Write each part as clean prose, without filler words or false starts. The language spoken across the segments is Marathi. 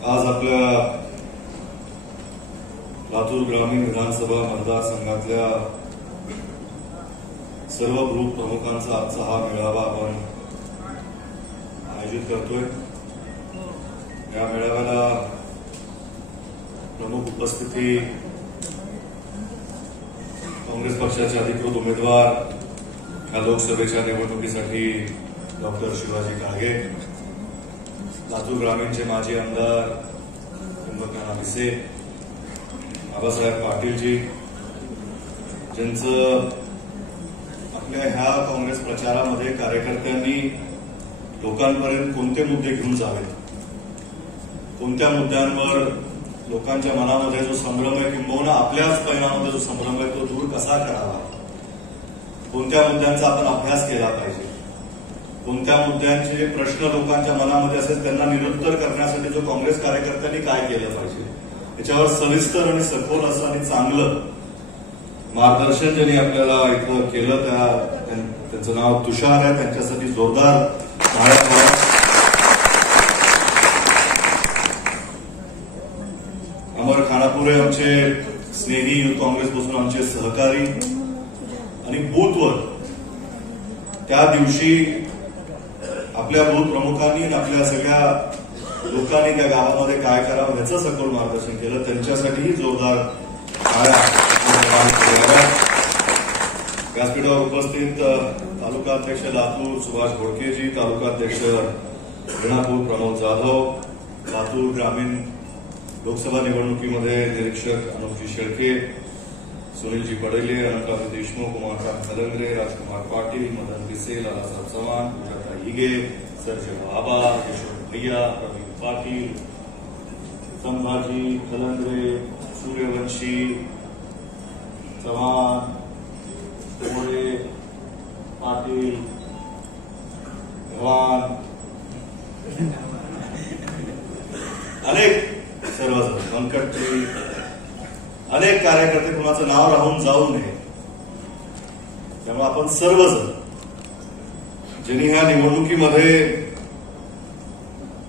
आज आपल्या लातूर ग्रामीण विधानसभा मतदारसंघातल्या सर्व बूथ प्रमुखांचा आजचा हा मेळावा आपण आयोजित करतोय। या मेळाव्याला प्रमुख उपस्थिती काँग्रेस पक्षाचे अधिकृत उमेदवार या लोकसभेच्या निवडणुकीसाठी डॉक्टर शिवाजी कागे, लातूर ग्रामीणचे माजी आमदार त्र्यंबकनाथ भिसे, बाबासाहेब पाटीलजी, ज्यांचं आपल्या ह्या काँग्रेस प्रचारामध्ये कार्यकर्त्यांनी लोकांपर्यंत कोणते मुद्दे घेऊन जावेत, कोणत्या मुद्द्यांवर लोकांच्या मनामध्ये जो संभ्रम आहे किंबहुना आपल्याच परिणामामध्ये जो संभ्रम आहे तो दूर कसा करावा, कोणत्या मुद्द्यांचा आपण अभ्यास केला पाहिजे, कोणत्या मुद्द्यांचे प्रश्न लोकांच्या मनामध्ये असेल त्यांना निरुत्तर करण्यासाठी जो काँग्रेस कार्यकर्त्यांनी काय केलं पाहिजे याच्यावर सविस्तर आणि सखोल असं आणि चांगलं मार्गदर्शन ज्यांनी आपल्याला इथं केलं त्यांचं नाव तुषार आहे। त्यांच्यासाठी जोरदार टाळ्या। अमर खानापुरे आमचे स्नेही युथ काँग्रेसपासून आमचे सहकारी आणि बूथवर त्या दिवशी आपल्या बूथ प्रमुखांनी आणि आपल्या सगळ्या लोकांनी त्या गावामध्ये काय करावं याचं सखोल मार्गदर्शन केलं, त्यांच्यासाठीही जोरदार टाळ्या। व्यासपीठावर उपस्थित तालुका अध्यक्ष लातूर सुभाष घोडकेजी, तालुका अध्यक्ष रेणापूर प्रमोद जाधव, लातूर ग्रामीण लोकसभा निवडणुकीमध्ये निरीक्षक अनुपजी शेळके, सुनीलजी पडेले, अनंतराव देशमुख, उमाकांत खलंगरे, राजकुमार पाटील, मदन भिसे, लालासाहेब चव्हाण, पूजाता हिगे, सर्जे बाबा, यशवंत भैया, प्रवीण पाटील, संभाजी खलंगरे, सूर्यवंशी, चव्हाण, मोरे, पाटील, भगवान, अनेक सर्वजण, व्यंकटजी, अनेक कार्यकर्ते, कुणाचं नाव राहून जाऊ नये, त्यामुळे आपण सर्वजण ज्यांनी ह्या निवडणुकीमध्ये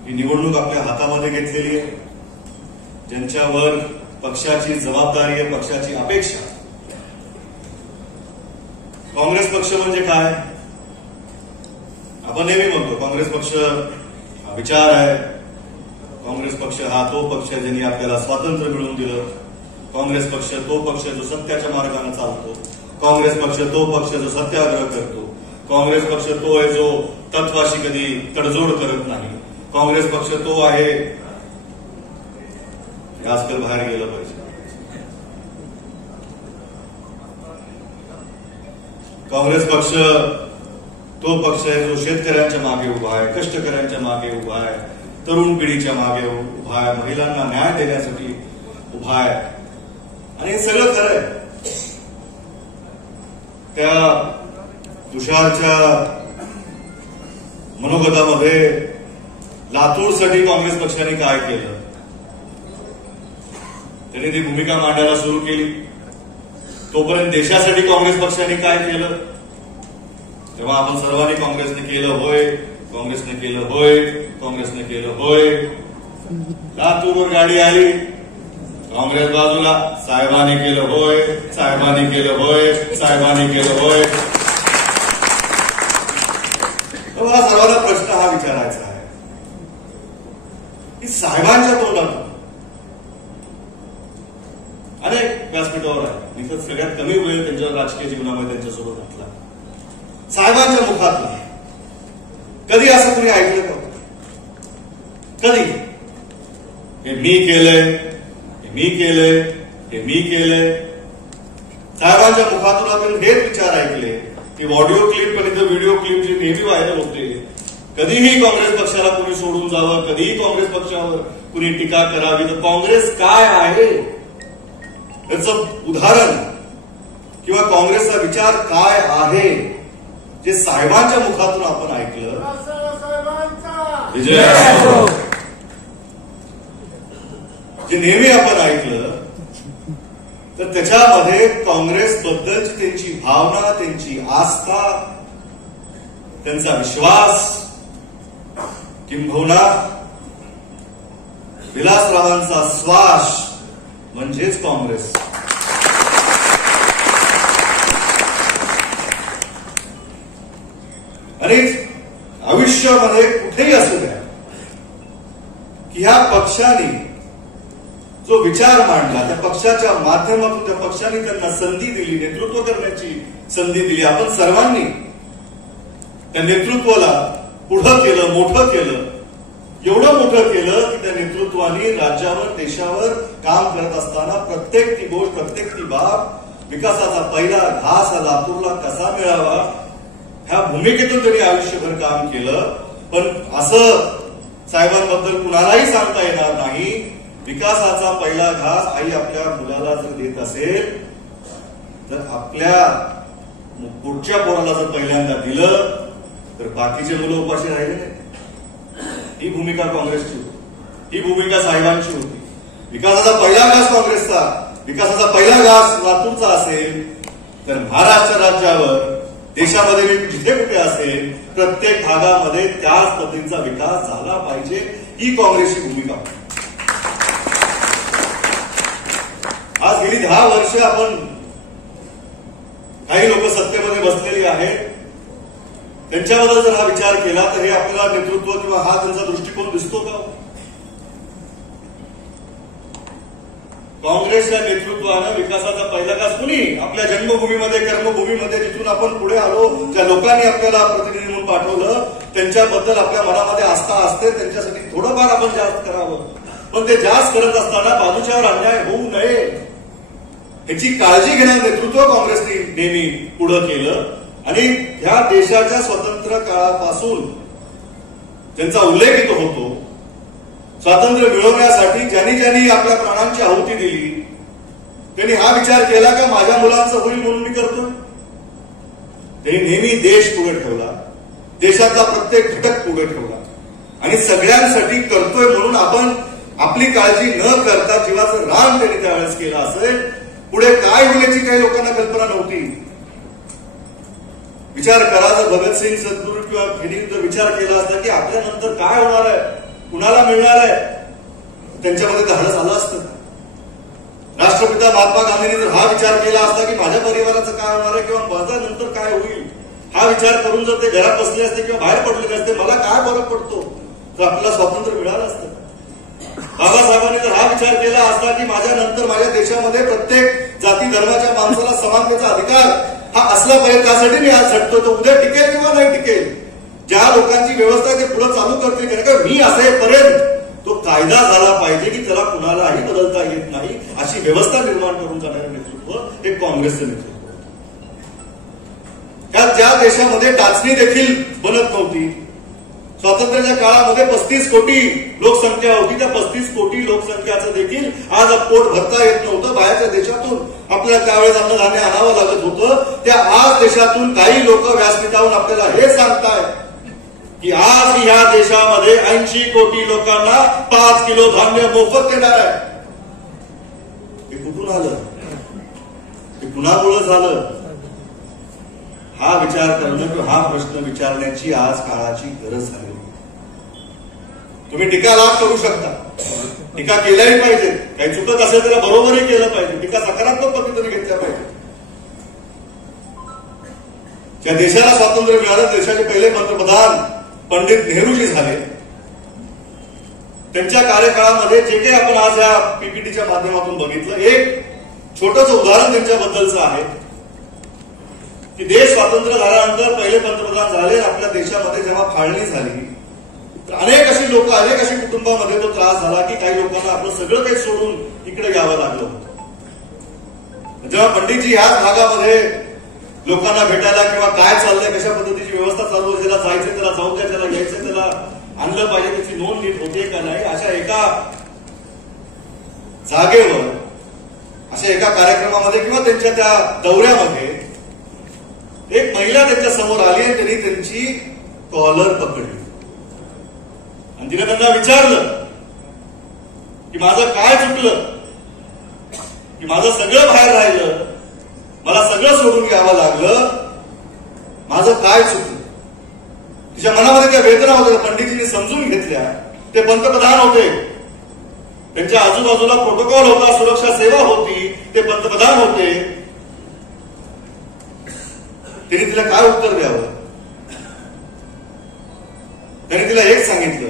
ही निवडणूक आपल्या हातामध्ये घेतलेली आहे, ज्यांच्यावर पक्षाची जबाबदारी आहे, पक्षाची अपेक्षा। काँग्रेस पक्ष म्हणजे काय? आपण नेहमी म्हणतो काँग्रेस पक्ष हा विचार आहे, काँग्रेस पक्ष हा तो पक्ष ज्यांनी आपल्याला स्वातंत्र्य मिळवून दिलं, काँग्रेस पक्ष तो पक्ष जो सत्याच्या मार्गाने चालतो, काँग्रेस पक्ष तो पक्ष जो सत्याग्रह करतो, काँग्रेस पक्ष तो आहे जो तत्वाशी कधी तडजोड करत नाही, काँग्रेस पक्ष तो आहे हे आजकाल बाहेर गेलं पाहिजे। काँग्रेस पक्ष तो पक्ष आहे जो शेतकऱ्यांच्या मागे उभा आहे, कष्टकऱ्यांच्या मागे उभा आहे, तरुण पिढीच्या मागे उभा आहे, महिलांना न्याय देण्यासाठी उभा आहे। आणि हे सगळं खरं आहे। त्या तुषारच्या मनोगतामध्ये लातूरसाठी काँग्रेस पक्षाने काय केलं, त्यांनी ती भूमिका मांडायला सुरू केली। तोपर्यंत देशासाठी काँग्रेस पक्षाने काय केलं, तेव्हा आपण सर्वांनी काँग्रेसने केलं होय, काँग्रेसने केलं होय, काँग्रेसने केलं होय। लातूरवर गाडी आली, काँग्रेस बाजूला, साहेबांनी केलं होय, साहेबांनी केलं होय, साहेबांनी केलं होय। मला सर्वांना प्रश्न हा विचारायचा आहे की साहेबांच्या तोंडातून अनेक व्यासपीठावर आहे, मी तर सगळ्यात कमी वेळ त्यांच्या राजकीय जीवनामध्ये त्यांच्यासोबत घातला, साहेबांच्या मुखातून कधी असं तुम्ही ऐकलं का? कधी हे मी केलंय, हे मी केलंय, हे मी केलंय? साहेबांच्या मुखातून आपण हेच विचार ऐकले की ऑडिओ क्लिप आणि व्हिडिओ क्लिप जी नेहमी व्हायरल होते, कधीही काँग्रेस पक्षाला कुणी सोडून जावं, कधीही काँग्रेस पक्षावर कुणी टीका करावी, तर काँग्रेस काय आहे याचं उदाहरण किंवा काँग्रेसचा विचार काय आहे जे साहेबांच्या मुखातून आपण ऐकलं, विजय जे नेहमी आपण ऐकलं, तर त्याच्यामध्ये काँग्रेसबद्दलची त्यांची भावना, त्यांची आस्था, त्यांचा विश्वास किंबहुना विलासरावांचा श्वास म्हणजेच काँग्रेस. आणि आयुष्यामध्ये कुठेही असू द्या की ह्या पक्षाने जो विचार मांडला, त्या पक्षाच्या माध्यमातून त्या पक्षाने त्यांना संधी दिली, नेतृत्व करण्याची संधी दिली. आपण सर्वांनी त्या नेतृत्वाला पुढं केलं, मोठं केलं. एवढं मोठं केलं की त्या नेतृत्वाने राज्यावर, देशावर काम करत असताना प्रत्येक ती गोष्ट, प्रत्येक ती बाब, विकासाचा पहिला घास हा लातूरला कसा मिळावा ह्या भूमिकेतून त्यांनी आयुष्यभर काम केलं. पण असं साहेबांबद्दल कुणालाही सांगता येणार नाही, विकासाचा पहिला घास आई आपल्या मुलाला जर देत असेल तर आपल्या पुढच्या पोराला जर पहिल्यांदा दिलं तर बाकीचे मुलं उपाशी राहिले नाही. ही भूमिका काँग्रेसची होती, ही भूमिका साहेबांची होती. विकासाचा पहिला घास काँग्रेसचा, विकासाचा पहिला घास लातूरचा असेल तर महाराष्ट्र राज्यावर, देशामध्ये मी जिथे कुठे असेल प्रत्येक भागामध्ये त्याच पद्धतीचा विकास झाला पाहिजे, ही काँग्रेसची भूमिका. आज गेली 10 वर्ष आपण काही लोक सत्तेमध्ये बसलेली आहेत, त्यांच्याबद्दल जर हा विचार केला तर हे आपल्याला नेतृत्व किंवा हा त्यांचा दृष्टिकोन दिसतो का? काँग्रेसच्या नेतृत्वानं विकासाचा पहिला घास कुणी आपल्या जन्मभूमीमध्ये, कर्मभूमीमध्ये, जिथून आपण पुढे आलो, ज्या लोकांनी आपल्याला प्रतिनिधी म्हणून पाठवलं, त्यांच्याबद्दल आपल्या मनामध्ये आस्था असते, त्यांच्यासाठी थोडंफार आपण जास्त करावं. पण ते जास्त करत असताना बाजूच्यावर अन्याय होऊ नये याची काळजी घेण्याचं नेतृत्व काँग्रेसने नेहमी पुढं केलं. आणि ह्या देशाच्या स्वतंत्र काळापासून ज्यांचा उल्लेख इथं होतो, स्वातंत्र्य मिळवण्यासाठी ज्यांनी ज्यांनी आपल्या प्राणांची आहुती दिली, त्यांनी हा विचार केला का माझ्या मुलांचं होईल म्हणून मी करतोय. त्यांनी नेहमी देश पुढे ठेवला, देशाचा प्रत्येक घटक पुढे ठेवला आणि सगळ्यांसाठी करतोय म्हणून आपण आपली काळजी न करता जीवाचं रान त्यांनी त्यावेळेस केलं असेल. पुढे काय होईल याची काही लोकांना कल्पना नव्हती. विचार करा, जर भगतसिंग, सद्गुरू किंवा खेडी जर विचार केला असता की आपल्यानंतर काय होणार आहे, कुणाला मिळणार आहे, त्यांच्यामध्ये धाडस आलं असतं. राष्ट्रपिता महात्मा गांधींनी जर हा विचार केला असता की माझ्या परिवाराचं काय होणार आहे किंवा माझ्या नंतर काय होईल, हा विचार करून जर ते घरात बसले असते किंवा बाहेर पडले असते, मला काय फरक पडतो, तर आपल्याला स्वातंत्र्य मिळालं असतं. बाबासाहेबांनी जर हा विचार केला असता की माझ्या नंतर माझ्या देशामध्ये प्रत्येक जाती धर्माच्या माणसाला समानतेचा अधिकार हा असला पाहिजे, त्यासाठी मी आज झटतो, तो उद्या टिकेल किंवा नाही टिकेल, ज्या लोकांची व्यवस्था आहे ते पुढे चालू करतील. कारण मी असेपर्यंत तो कायदा झाला पाहिजे की त्याला कुणालाही बदलता येत नाही, अशी व्यवस्था निर्माण करून जाणारे नेतृत्व हे काँग्रेसचं नेतृत्व. ज्या देशामध्ये टाचणी देखील बनत नव्हती, स्वातंत्र्याच्या काळामध्ये 35 कोटी लोकसंख्या होती, त्या 35 कोटी लोकसंख्याचं देखील आज पोट भरता येत नव्हतं. बाहेरच्या देशातून आपल्याला त्यावेळेस अन्नधान्य आणावं लागत होतं. त्या आज देशातून काही लोक व्यासपीठावरून आपल्याला हे सांगतायत की आज ह्या देशामध्ये 80 कोटी लोकांना 5 किलो धान्य मोफत देणार आहे. हे कुठून आलं, हे कुणामुळे झालं, हा विचार करणं किंवा हा प्रश्न विचारण्याची आज काळाची गरज आहे. तुम्ही टीका लाभ करू शकता, टीका केल्याही पाहिजे, काही चुकत असेल तर बरोबरही केलं पाहिजे, टीका सकारात्मक पद्धतीने घेतल्या पाहिजे. ज्या देशाला स्वातंत्र्य मिळालं, देशाचे पहिले पंतप्रधान पंडित नेहरूजी झाले, त्यांच्या कार्यकाळामध्ये जे काही आपण आज या पीपीटीच्या माध्यमातून बघितलं, एक छोटंसं उदाहरण त्यांच्याबद्दलचं आहे की देश स्वातंत्र्य झाल्यानंतर पहिले पंतप्रधान झाले. आपल्या देशामध्ये जेव्हा फाळणी झाली तर अनेक अशी लोक, अनेक अशी कुटुंबामध्ये तो त्रास झाला की काही लोकांना आपलं सगळं काही सोडून इकडे यावं लागलं होतं. जेव्हा पंडितजी ह्याच भागामध्ये लोकांना भेटायला किंवा काय चाललंय, कशा पद्धतीची व्यवस्था चालू आहे, ज्याला जायचं त्याला जाऊ द्या, त्याला घ्यायचं त्याला आणलं पाहिजे, त्याची नोंद नीट होते का नाही, अशा एका जागेवर, अशा एका कार्यक्रमामध्ये किंवा त्यांच्या त्या दौऱ्यामध्ये एक महिला त्यांच्या समोर आली आणि त्यांनी त्यांची कॉलर पकडली आणि तिने त्यांना विचारलं की माझं काय चुकलं, की माझं सगळं बाहेर राहिलं, मला सगळं सोडून घ्यावं लागलं, माझं काय चुकलं. तिच्या मनामध्ये त्या वेदना होत्या, पंडितजींनी समजून घेतल्या. ते पंतप्रधान होते, त्यांच्या आजूबाजूला प्रोटोकॉल होता, सुरक्षा सेवा होती, ते पंतप्रधान होते. त्यांनी तिला काय उत्तर द्यावं? त्यांनी तिला एक सांगितलं,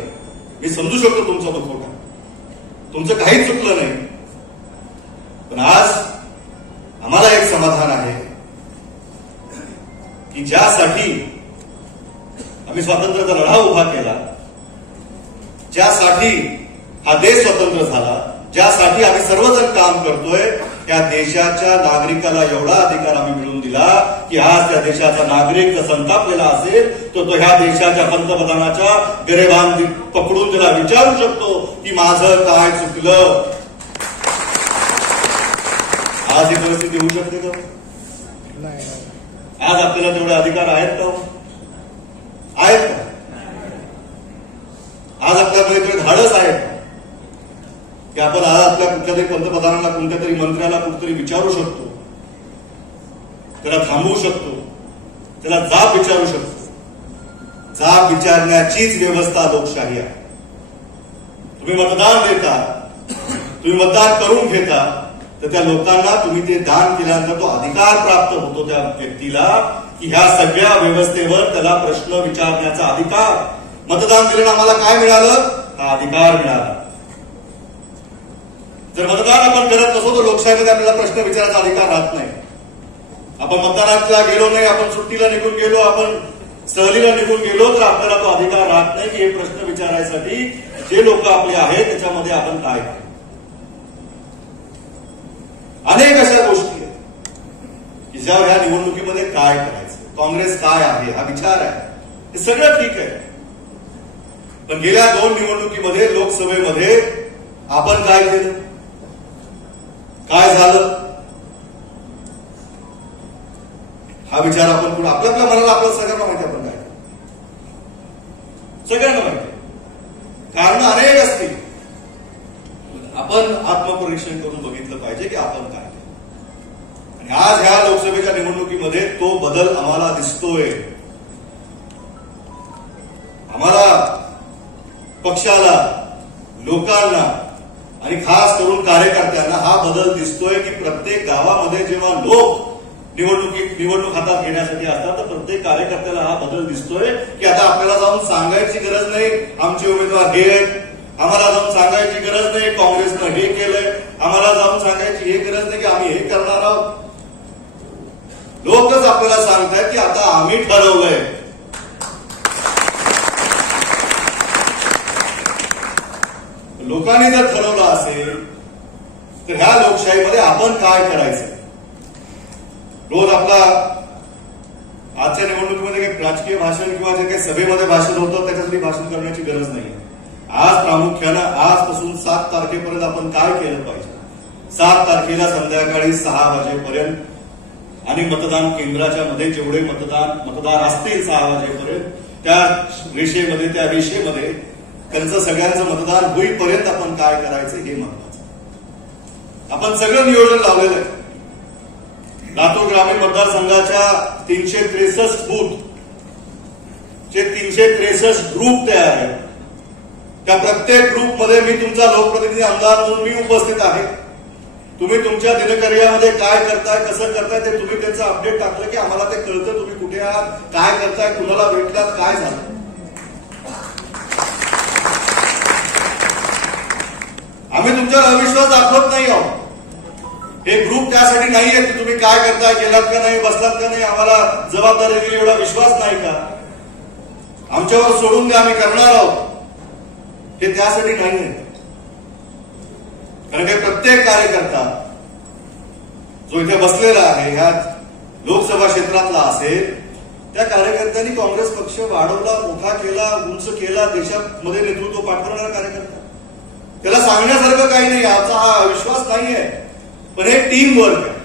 मी समजू शकतो तुमचा दुखवटा, तुमचं काहीच चुकलं नाही, पण आज आम्हाला एक समाधान आहे की ज्यासाठी आम्ही स्वातंत्र्याचा लढा उभा केला, ज्यासाठी हा देश स्वतंत्र झाला, ज्यासाठी आम्ही सर्वजण काम करतोय, त्या देशाच्या नागरिकाला एवढा अधिकार आम्ही मिळवून दिला की आज त्या देशाचा नागरिक जर संतापलेला असेल तर तो ह्या देशाच्या पंतप्रधानाच्या गरिबांनी पकडून त्याला विचारू शकतो की माझं काय चुकलं. आज ही परिस्थिती होऊ शकते का? आज आपल्याला तेवढे अधिकार आहेत का? आहेत का? आज आपल्याकडे तेवढे धाडस आहे का की आपण आज आपल्या कुठल्या तरी पंतप्रधानाला, कोणत्या तरी मंत्र्याला कुठेतरी विचारू शकतो, त्याला थांबवू शकतो, त्याला जाब विचारू शकतो. जाब विचारण्याचीच व्यवस्था लोकशाही आहे. तुम्ही मतदान देता, तुम्ही मतदान करून घेता, तर त्या लोकांना तुम्ही ते दान केल्यानंतर तो अधिकार प्राप्त होतो त्या व्यक्तीला की ह्या सगळ्या व्यवस्थेवर त्याला प्रश्न विचारण्याचा अधिकार. मतदान केल्यानं आम्हाला काय मिळालं? हा अधिकार मिळाला. जर मतदान आपण करत नसो तर लोकशाहीमध्ये आपल्याला प्रश्न विचारायचा अधिकार राहत नाही. आपण मतदानाला गेलो नाही, आपण सुट्टीला निघून गेलो, आपण सहलीला निघून गेलो तर आपल्याला तो अधिकार राहत नाही की हे प्रश्न विचारायसाठी जे लोक आपले आहेत त्याच्यामध्ये आपण काय. अनेक अशा गोष्टी आहेत की ज्यावर ह्या निवडणुकीमध्ये काय करायचं, काँग्रेस काय आहे हा विचार आहे, हे सगळं ठीक आहे. पण गेल्या 2 निवडणुकीमध्ये लोकसभेमध्ये आपण काय केलं, काय झालं, हा विचार आपण पुढे आपल्या मनाला आपल्याला सगळ्यांना माहिती, आपण काय सगळ्यांना माहिती. कारण अनेक असतील, आपण आत्मपरीक्षण करून बघितलं पाहिजे की आपण काय. आणि आज ह्या लोकसभेच्या निवडणुकीमध्ये तो बदल आम्हाला दिसतोय. आम्हाला, पक्षाला, लोकांना आणि खास करून कार्यकर्त्यांना हा बदल दिसतोय की प्रत्येक गावामध्ये जेव्हा लोक निवडणूक हातात घेण्यासाठी असतात तर प्रत्येक कार्यकर्त्याला हा बदल दिसतोय की आता आपल्याला जाऊन सांगायची गरज नाही आमचे उमेदवार हे आहेत, आम्हाला जाऊन सांगायची गरज नाही काँग्रेसनं हे केलंय, आम्हाला जाऊन सांगायची हे गरज नाही की आम्ही हे करणार आहोत. लोकच आपल्याला सांगतायत की आता आम्ही ठरवलंय. लोकांनी जर ठरवलं असेल तर ह्या लोकशाहीमध्ये आपण काय करायचं. रोज आपला आजच्या निवडणुकीमध्ये काही राजकीय भाषण किंवा जे काही सभेमध्ये भाषण होतं त्याच्यासाठी भाषण करण्याची गरज नाही. आज प्रामुख्यानं आजपासून 7 तारखेपर्यंत आपण काय केलं पाहिजे. 7 तारखेला संध्याकाळी 6 वाजेपर्यंत आणि मतदान केंद्राच्या मध्ये जेवढे मतदार असतील 6 वाजेपर्यंत त्या रेषेमध्ये, त्या रेषेमध्ये त्यांचं सगळ्यांचं मतदान होईपर्यंत आपण काय करायचं हे महत्वाचं. आपण सगळं नियोजन लावलेलं आहे. लातूर ग्रामीण मतदारसंघाच्या 363 बूथ चे 363 ग्रुप तयार आहेत. त्या प्रत्येक ग्रुपमध्ये मी तुमचा लोकप्रतिनिधी आमदार म्हणून मी उपस्थित आहे. तुम्ही तुमच्या दिनचर्यामध्ये काय करताय, कसं करताय ते तुम्ही त्याचं अपडेट टाकलं की आम्हाला ते कळतं. तुम्ही कुठे आहात, काय करताय, कुणाला भेटलात, काय झालं. आम्ही तुमच्यावर अविश्वास दाखवत नाही आहोत. हे ग्रुप त्यासाठी नाहीये की तुम्ही काय करताय, गेलात का नाही, बसलात का नाही, आम्हाला जबाबदारी दिली एवढा विश्वास नाही का, आमच्यावर सोडून द्या आम्ही करणार आहोत, हे त्यासाठी नाहीये. कारण की प्रत्येक कार्यकर्ता जो इथे बसलेला आहे ह्या लोकसभा क्षेत्रातला असेल त्या कार्यकर्त्यांनी काँग्रेस पक्ष वाढवला, मोठा केला, उंच केला, देशामध्ये नेतृत्व पाठवणारा कार्यकर्ता. त्याला सांगण्यासारखं काही नाही, आमचा हा विश्वास नाहीये. पण हे टीम वर्क आहे.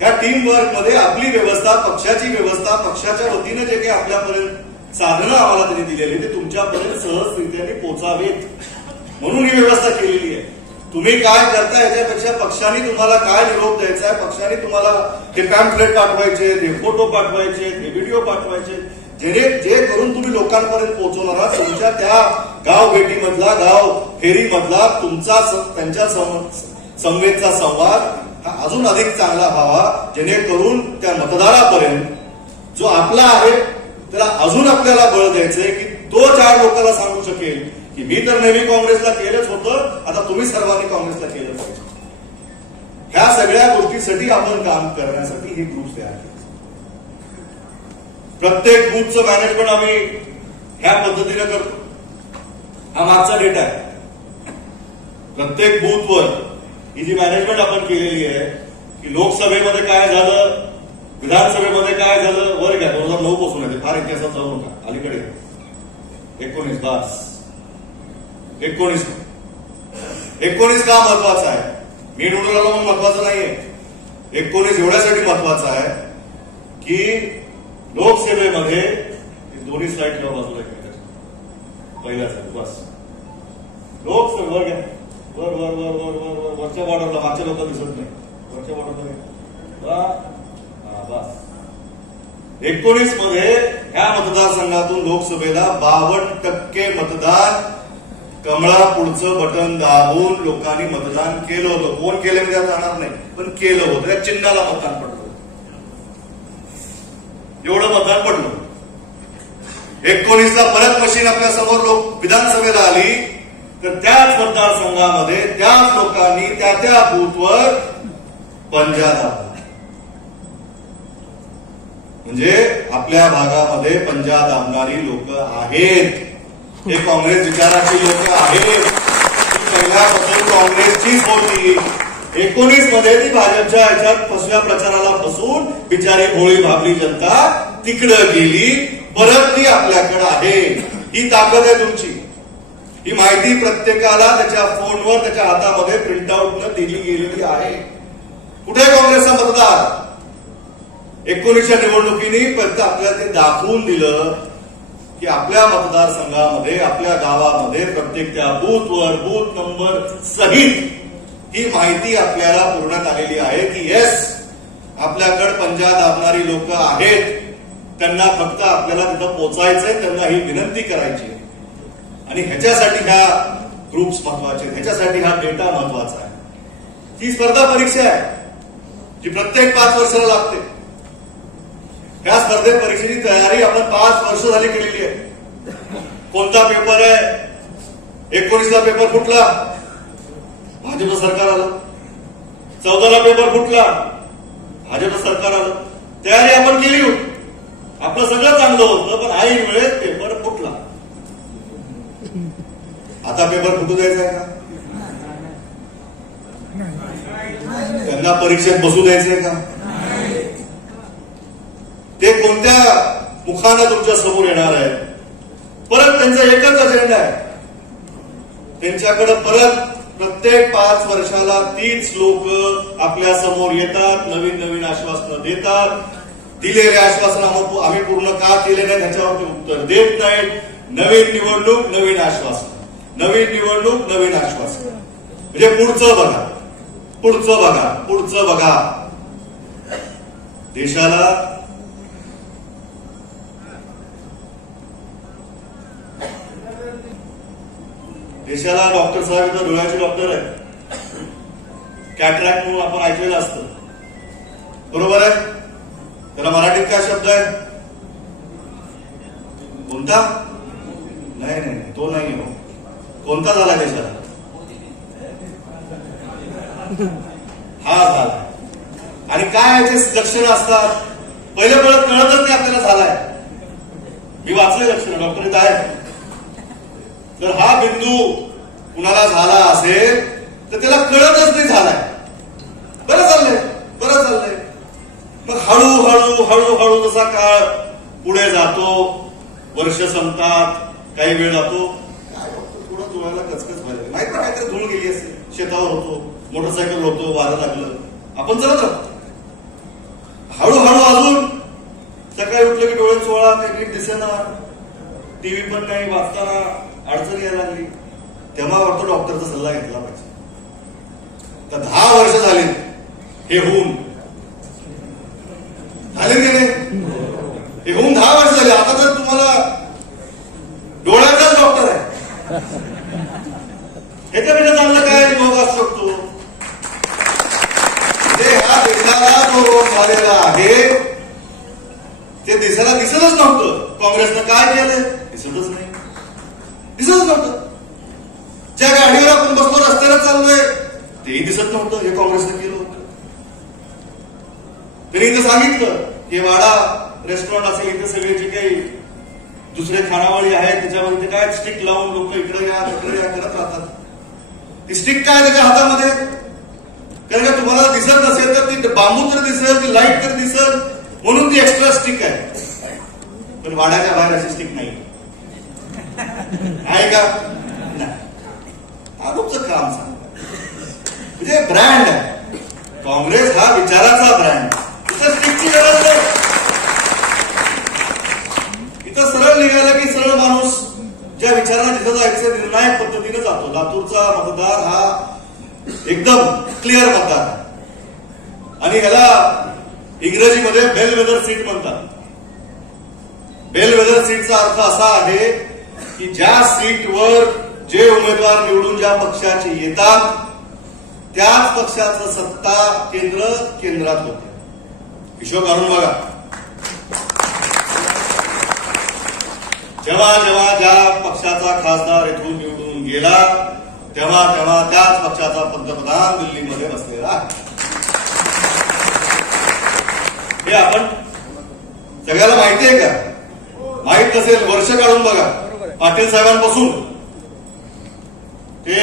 या टीम वर्क मध्ये आपली व्यवस्था, पक्षाची व्यवस्था, पक्षाच्या वतीने जे काही आपल्यापर्यंत साधनं आम्हाला त्यांनी दिलेली ते तुमच्यापर्यंत सहजरित्याने पोचावेत म्हणून ही व्यवस्था केलेली आहे. तुम्ही काय करता याच्यापेक्षा पक्षाने तुम्हाला काय निरोप द्यायचा आहे, पक्षाने तुम्हाला हे पॅम्पलेट पाठवायचे, हे फोटो पाठवायचे, हे व्हिडिओ पाठवायचे, जे करून तुम्ही लोकांपर्यंत पोहोचवणार आहात. तुमच्या त्या गाव भेटीमधला, गाव फेरीमधला तुमचा त्यांच्या समवेतचा संवाद हा अजून अधिक चांगला व्हावा, जेणेकरून त्या मतदारापर्यंत जो आपला आहे त्याला अजून आपल्याला बळ द्यायचंय की तो 4 लोकांना सांगू शकेल की मी तर नेहमी काँग्रेसला केलंच होतं, आता तुम्ही सर्वांनी काँग्रेसला केलं पाहिजे. ह्या सगळ्या गोष्टीसाठी आपण काम करण्यासाठी हे ग्रुप्स तयार केले. प्रत्येक बूथचं मॅनेजमेंट आम्ही ह्या पद्धतीने करतो. हा मागचा डेटा आहे. प्रत्येक बूथवर ही जी मॅनेजमेंट आपण केलेली आहे की लोकसभेमध्ये काय झालं, विधानसभेमध्ये काय झालं, वर घ्या 2009 पासून आहे, फार इतिहासात जाऊ नका, अलीकडे 19 बस 19 का महत्वाचा आहे? मी निवडून आलो म्हणून महत्वाचं नाहीये. 19 एवढ्यासाठी महत्वाचं आहे की लोकसभेमध्ये दोन्ही स्लाइड किंवा बाजूला पहिला बस लोकसभेवर घ्या, वर वर वर वर वर वर वरच्या बॉर्डरला, मागच्या लोक दिसत नाही, वरच्या बॉर्डरला बस. 19 मध्ये ह्या मतदारसंघातून लोकसभेला 52% मतदान कमळा पुढचं बटन दाबून लोकांनी मतदान केलं होतं. कोण केलं मी त्यात जाणार नाही, पण केलं होतं. त्या चिन्हाला मतदान पडलं, एवढं मतदान पडलं. 19ला परत मशीन आपल्या समोर लोक विधानसभेला आली तर त्याच मतदारसंघामध्ये त्याच लोकांनी त्या बूथवर पंजा दाबला. म्हणजे आपल्या भागामध्ये पंजा दाबणारी लोक आहेत, हे काँग्रेस विचाराची लोक आहेत. पहिल्यापासून काँग्रेसचीच होती. 19 मध्ये ती भाजपच्या ह्याच्यात फसव्या प्रचाराला फसून बिचारी भोळी भाबली जनता तिकडं गेली, परत ती आपल्याकडे आहे. ही ताकद आहे तुमची. ही माहिती प्रत्येकाला त्याच्या फोनवर त्याच्या हातामध्ये प्रिंटआउटनं दिली गेलेली आहे. कुठे काँग्रेसचा मतदार? 19च्या निवडणुकीने फक्त आपल्याला ते दाखवून दिलं की आपल्या मतदारसंघामध्ये, आपल्या गावामध्ये प्रत्येक त्या बूथवर बूथ नंबर सहित ही माहिती आपल्याला पुरवण्यात आलेली आहे की येस, आपल्याकडे पंजा दाबणारी लोक आहेत. त्यांना फक्त आपल्याला तिथं पोचायचंय, त्यांना ही विनंती करायची. आणि ह्याच्यासाठी ह्या ग्रुप्स महत्वाचे, ह्याच्यासाठी हा डेटा महत्वाचा आहे. ही स्पर्धा परीक्षा आहे जी प्रत्येक 5 वर्षाला लागते. ह्या स्पर्धे परीक्षेची तयारी आपण 5 वर्ष झाली केलेली आहे. कोणता पेपर आहे? 19ला पेपर फुटला, भाजप सरकार आलं. 14ला पेपर फुटला, भाजप सरकार आलं. तयारी आपण केली होती, आपलं सगळं चांगलं होतं, पण ऐन वेळेत पेपर फुटला. आता पेपर फुटू द्यायचा का? त्यांना परीक्षेत बसू द्यायचंय का? ते कोणत्या मुखानं तुमच्या समोर येणार आहे? परत त्यांचा एकच अजेंडा आहे. त्यांच्याकडे परत प्रत्येक 5 वर्षाला तीच लोक आपल्या समोर येतात, नवीन नवीन आश्वासनं देतात. दिलेले आश्वासन आम्ही पूर्ण का केले नाही ह्याच्यावर ते उत्तर देत नाहीत. नवीन निवडणूक नवीन आश्वासन, नवीन निवडणूक नवीन आश्वासन. म्हणजे पुढचं बघा, पुढचं बघा, पुढचं बघा. देशाला डॉक्टर साहेब तर डोळ्याचे डॉक्टर आहे. कॅटरॅक्ट म्हणून आपण ऐकलेलं असतं, बरोबर आहे? त्याला मराठीत काय शब्द आहे? कोणता? नाही नाही, तो नाही हो. कोणता झाला देशाला? हा झाला. आणि काय याचे लक्षणं असतात? पहिले कळतच नाही आपल्याला झालाय. मी वाचले लक्षणं, डॉक्टरीत आहेत. तर हा बिंदू कुणाला झाला असेल तर त्याला कळतच नाही झालाय. बरं चाललंय, बरं चाललंय. मग हळूहळू हळूहळू जसा काळ पुढे जातो, वर्ष संपतात, काही वेळ जातो, काय थोडं डोळ्याला कचकच व्हायला माहित नाही, काहीतरी धूळ गेली असेल, शेतावर होतो, मोटरसायकल होतो, वारं लागलं, आपण चलत राहतो. हळूहळू अजून सकाळी उठलं की डोळे चोळा, काही नीट दिसेना, टीव्ही पण नाही, वाचताना अडचण यायला लागली, तेव्हा वाटतो डॉक्टरचा सल्ला घेतला पाहिजे. तर 10 वर्ष झाले हे होऊन, झाले गेले हे होऊन 10 वर्ष झाले. आता तर तुम्हाला डोळ्याचाच डॉक्टर आहे. दिसतच नव्हतं. ज्या गाडीवर आपण बसलो रस्त्याला चाललोय तेही दिसत नव्हतं. हे काँग्रेसने केलं होतं. त्यांनी इथं सांगितलं की वाडा रेस्टॉरंट असेल, इथे सगळे जे काही दुसरे खानावळी आहेत त्याच्यावर ते काय स्टिक लावून लोक इकडे या तिकडे या करत राहतात. ती स्टिक काय त्याच्या हातामध्ये, कारण का तुम्हाला दिसत नसेल तर ती बांबू तर दिसेल, ती लाईट तर दिसेल म्हणून ती एक्स्ट्रा स्टिक आहे. पण वाड्याच्या बाहेर अशी स्टिक नाही आहे का? आरोपचं काम सांगतात. म्हणजे ब्रँड आहे काँग्रेस, हा विचाराचा ब्रँड. इथं स्टिकची गरज नाही. इथं सरळ निघालं की सरळ माणूस ज्या विचारांना जिथं जायचं निर्णायक पद्धतीने जातो. लातूरचा मतदार हा एकदम क्लिअर मतदार आणि ह्याला इंग्रजीमध्ये बेल वेदर सीट म्हणतात. बेल वेदर सीटचा अर्थ असा आहे की ज्या सीटवर जे उमेदवार निवडून ज्या पक्षाचे येतात त्याच पक्षाचं सत्ता केंद्रात होते. हिशोब काढून बघा. जेव्हा जेव्हा ज्या पक्षाचा खासदार इथून निवडून गेला तेव्हा तेव्हा त्याच पक्षाचा पंतप्रधान दिल्लीमध्ये बसलेला आहे. हे आपण सगळ्याला माहिती आहे का? माहित नसेल वर्ष काढून बघा. पाटील साहेबांपासून ते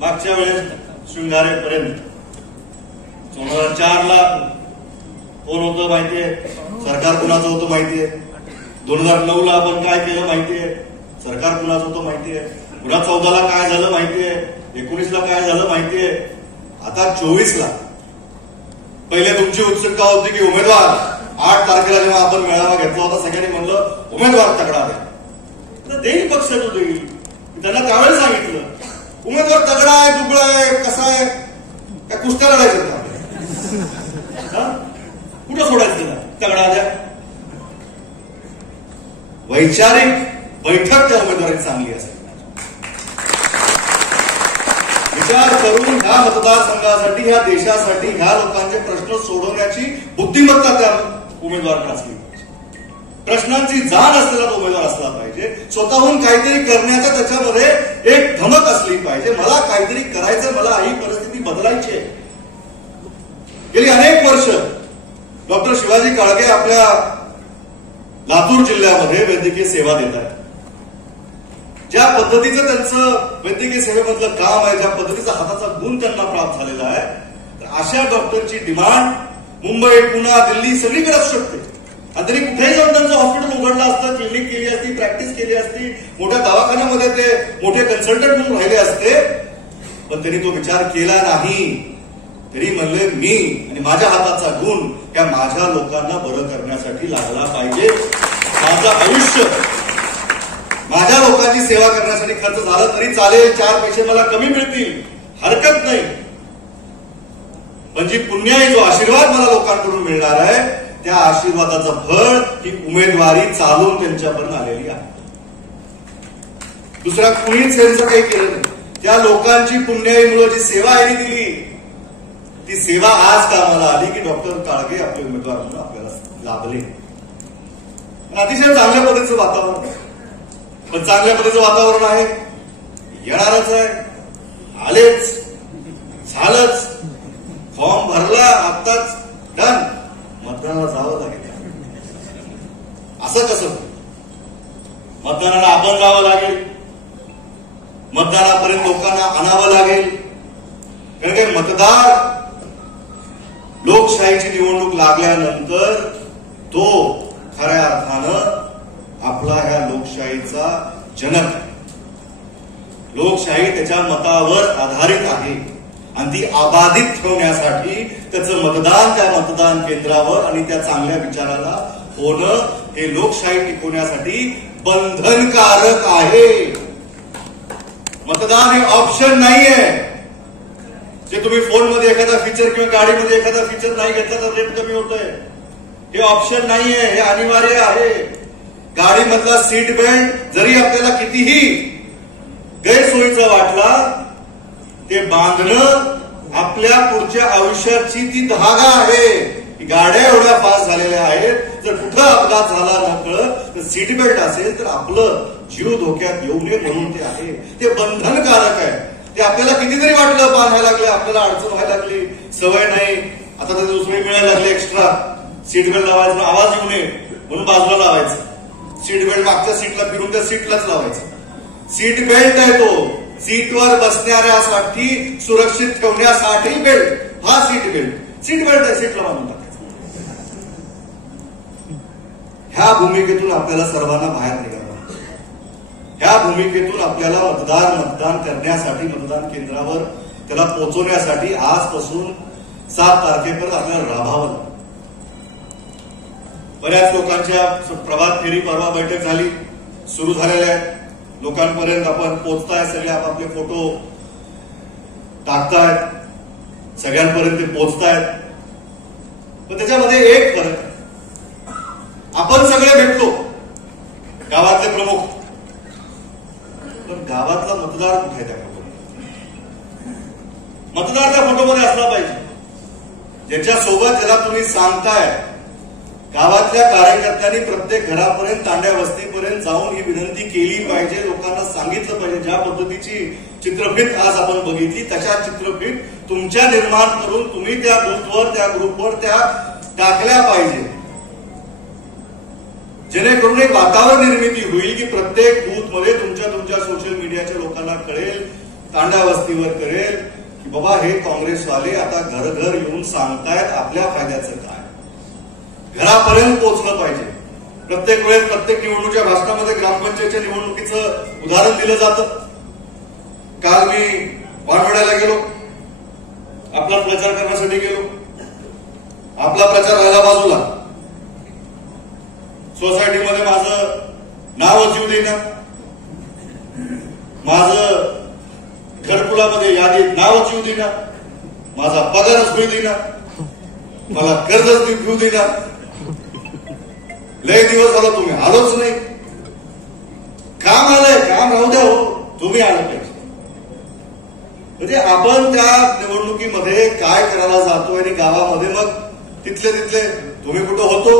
मागच्या वेळेस शृंगारेपर्यंत 2004 ला कोण होतं माहितीये, सरकार कुणाचं होतं माहितीये. 2009 ला आपण काय केलं माहितीये, सरकार कुणाचं होतं माहितीये. पुन्हा 14 ला काय झालं माहितीये, 19 ला काय झालं माहितीये. आता 24 ला पहिले तुमची उत्सुकता होती की उमेदवार 8 तारखेला जेव्हा आपण मेळावा घेतला होता सगळ्यांनी म्हणलं उमेदवार तगडा द्या. देईल पक्ष तो देईल. त्यांना त्यावेळेस सांगितलं उमेदवार तगडा आहे, दुबळा आहे, कसा आहे, काय कुस्त्या लढायचं का? कुठं सोडायचं त्याला? तगडा द्या. वैचारिक बैठक त्या उमेदवाराची चांगली असेल. विचार करून ह्या मतदारसंघासाठी, ह्या देशासाठी, ह्या लोकांचे प्रश्न सोडवण्याची बुद्धिमत्ता त्या उमेदवारांना असली पाहिजे. प्रश्नांची जाण असलेला तो उमेदवार असला पाहिजे. स्वतःहून काहीतरी करण्याचा त्याच्यामध्ये एक धमक असली पाहिजे. मला काहीतरी करायचं, मला ही परिस्थिती बदलायची आहे. गेली अनेक वर्ष डॉक्टर शिवाजी काळगे आपल्या लातूर जिल्ह्यामध्ये वैद्यकीय सेवा देत आहेत. ज्या पद्धतीचं त्यांचं वैद्यकीय सेवेमधलं काम आहे, ज्या पद्धतीचा हाताचा गुण त्यांना प्राप्त झालेला आहे, तर अशा डॉक्टरची डिमांड मुंबई, पुणे, दिल्ली सगळीकडे असू शकते. आणि तरी कुठेही जाऊन त्यांचं हॉस्पिटल उघडलं असतं, क्लिनिक केली असती, प्रॅक्टिस केली असती, मोठ्या दवाखान्यामध्ये ते मोठे कन्सल्टंट म्हणून राहिले असते. पण त्यांनी तो विचार केला नाही. तरी म्हणले मी आणि माझ्या हाताचा गुण या माझ्या लोकांना बरं करण्यासाठी लागला पाहिजे. माझं आयुष्य माझ्या लोकांची सेवा करण्यासाठी खर्च झालं तरी चालेल, 4 पैसे मला कमी मिळतील, हरकत नाही. पण जी पुण्याई, जो आशीर्वाद मला लोकांकडून मिळणार आहे त्या आशीर्वादाचं फळ ही उमेदवारी चालून त्यांच्यापर्यंत आलेली आहे. दुसरा कुणीच त्यांचं काही केलं नाही. त्या लोकांची पुण्याईमुळे जी सेवा यांनी दिली ती सेवा आज कामाला आली की डॉक्टर काळगे आपले उमेदवार म्हणून आपल्याला लाभले. अतिशय चांगल्या पद्धतीचं वातावरण, पण चांगल्या पद्धतीचं वातावरण आहे, येणारच आहे, आलेच, झालंच, फॉर्म भरला आत्ताच, डन, मतदानाला जावं लागेल. असं कसं? मतदानाला आपण जावं लागेल, मतदानापर्यंत लोकांना आणावं लागेल. कारण की मतदार लोकशाहीची निवडणूक लागल्यानंतर तो खऱ्या अर्थानं आपला ह्या लोकशाहीचा जनक. लोकशाही त्याच्या मतावर आधारित आहे आणि ती अबाधित ठेवण्यासाठी त्याचं मतदान त्या मतदान केंद्रावर आणि त्या चांगल्या विचाराला होणं हे लोकशाही टिकवण्यासाठी बंधनकारक आहे. मतदान हे ऑप्शन नाहीये. जे तुम्ही फोनमध्ये एखादा फीचर किंवा गाडीमध्ये एखादा फीचर नाही घेतला तर रेट कमी होतोय, हे ऑप्शन नाहीये, हे अनिवार्य आहे. गाडीमधला सीट बेल्ट जरी आपल्याला कितीही गैरसोयीचा वाटला, ते बांधणं आपल्या पुढच्या आयुष्याची ती धागा आहे. की गाड्या एवढ्या फास्ट झालेल्या आहेत, जर कुठं अपघात झाला नकळत तर सीट बेल्ट असेल तर आपलं जीव धोक्यात येऊ नये म्हणून ते आहे. ते बंधनकारक आहे. ते आपल्याला कितीतरी वाटलं बांधायला लागले, आपल्याला अडचण व्हायला लागली, सवय नाही, आता तर दुसरी मिळायला लागली एक्स्ट्रा सीट बेल्ट लावायचं, आवाज येऊ नये म्हणून बाजूला लावायचं. सीट बेल्ट मागच्या सीटला फिरून त्या सीटलाच लावायचं. सीट बेल्ट आहे तो सीटवर बसणाऱ्यासाठी सुरक्षित ठेवण्यासाठी बेल्ट, हा सीट बेल्ट. सीट बेल्ट आहे, सीटला बांधून टाकायचं. ह्या भूमिकेतून आपल्याला सर्वांना बाहेर निघावं. ह्या भूमिकेतून आपल्याला मतदान करण्यासाठी, मतदान केंद्रावर त्याला पोहोचवण्यासाठी आजपासून 7 तारखेपर्यंत आपल्याला राबावं लागतं. बऱ्याच लोकांच्या प्रभात फेरी परवा बैठक झाली, सुरू झालेल्या आहेत. लोकांपर्यंत आपण पोहोचताय, सगळे आपापले फोटो टाकतायत, सगळ्यांपर्यंत ते पोहोचतायत. पण त्याच्यामध्ये एक फरक आहे. आपण सगळे भेटतो, गावातले प्रमुख, पण गावातला मतदार कुठे आहे? त्या फोटोमध्ये मतदार त्या फोटोमध्ये असला पाहिजे, ज्याच्यासोबत ज्याला तुम्ही सांगताय. गावातल्या कार्यकर्त्यांनी प्रत्येक घरापर्यंत, तांड्या वस्तीपर्यंत जाऊन ही विनंती केली पाहिजे, लोकांना सांगितलं पाहिजे. ज्या पद्धतीची चित्रफित आज आपण बघितली, तशा चित्रफित तुमच्या निर्माण करून तुम्ही त्या बूथवर, त्या ग्रुपवर त्या टाकल्या पाहिजे, जेणेकरून एक वातावरण निर्मिती होईल की प्रत्येक बूथमध्ये तुमच्या सोशल मीडियाच्या लोकांना कळेल, तांड्या वस्तीवर कळेल की बाबा हे काँग्रेसवाले आता घर येऊन सांगतायत आपल्या फायद्याचं काय. घरापर्यंत पोहोचलं पाहिजे. प्रत्येक वेळेस प्रत्येक निवडणुकीच्या भाषणामध्ये ग्रामपंचायतच्या निवडणुकीचं उदाहरण दिलं जातं. काल मी वानवड्याला गेलो, आपला प्रचार करण्यासाठी गेलो. आपला प्रचार राहिला बाजूला, सोसायटीमध्ये माझं नावच येऊ देईना, माझं घरकुलामध्ये यादीत नावच येऊ देईना, माझा पगारच होऊ देईना, मला कर्जच घेऊ देईना. लय दिवस झाला तुम्ही आलोच नाही. काम आलंय, काम राहू द्या, हो तुम्ही आलं पाहिजे. म्हणजे आपण त्या निवडणुकीमध्ये काय करायला जातोय आणि गावामध्ये मग तिथले तुम्ही कुठं होतो,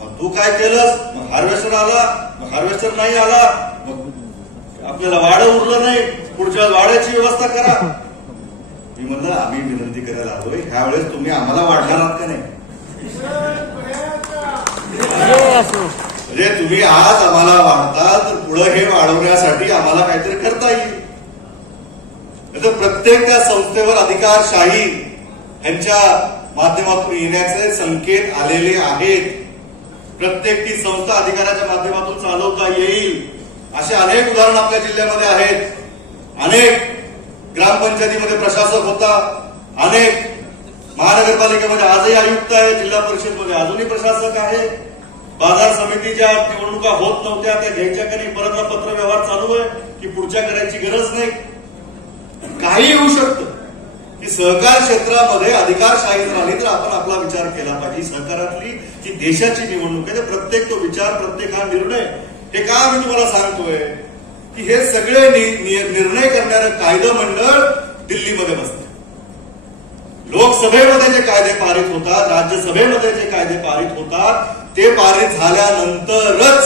मग तू काय केलंस, मग हार्वेस्टर आला, मग हार्वेस्टर नाही आला, मग आपल्याला वाडं उरलं नाही, पुढच्या वाड्याची व्यवस्था करा. मी म्हणलं आम्ही विनंती करायला आलोय, ह्या वेळेस तुम्ही आम्हाला वाढणार आहात का नाही? म्हणजे तुम्ही आज आम्हाला वाढता तर पुढे हे वाढवण्यासाठी आम्हाला काहीतरी करता येईल. तर प्रत्येक त्या संस्थेवर अधिकारशाही यांच्या माध्यमातून येण्याचे संकेत आलेले आहेत. प्रत्येक ती संस्था अधिकाराच्या माध्यमातून चालवता येईल असे अनेक उदाहरण आपल्या जिल्ह्यामध्ये आहेत. अनेक ग्रामपंचायतीमध्ये प्रशासक होता, अनेक महानगरपालिकेमध्ये आजही आयुक्त आहे, जिल्हा परिषदमध्ये अजूनही प्रशासक आहे. बाजार समितीच्या निवडणुका होत नव्हत्या, त्या घ्यायच्या का नाही, परत पत्र व्यवहार चालू आहे की पुढच्या करायची गरज नाही. काही होऊ शकतं की सहकार क्षेत्रामध्ये अधिकारशाही राहिली तर आपण आपला विचार केला पाहिजे. सहकारातली जी देशाची निवडणूक आहे, प्रत्येक तो विचार, प्रत्येक हा निर्णय, हे का मी तुम्हाला सांगतोय की हे सगळे निर्णय करणारं कायदा मंडळ दिल्लीमध्ये बसतं. लोकसभेमध्ये जे कायदे पारित होतात, राज्यसभेमध्ये जे कायदे पारित होतात, ते पारित झाल्यानंतरच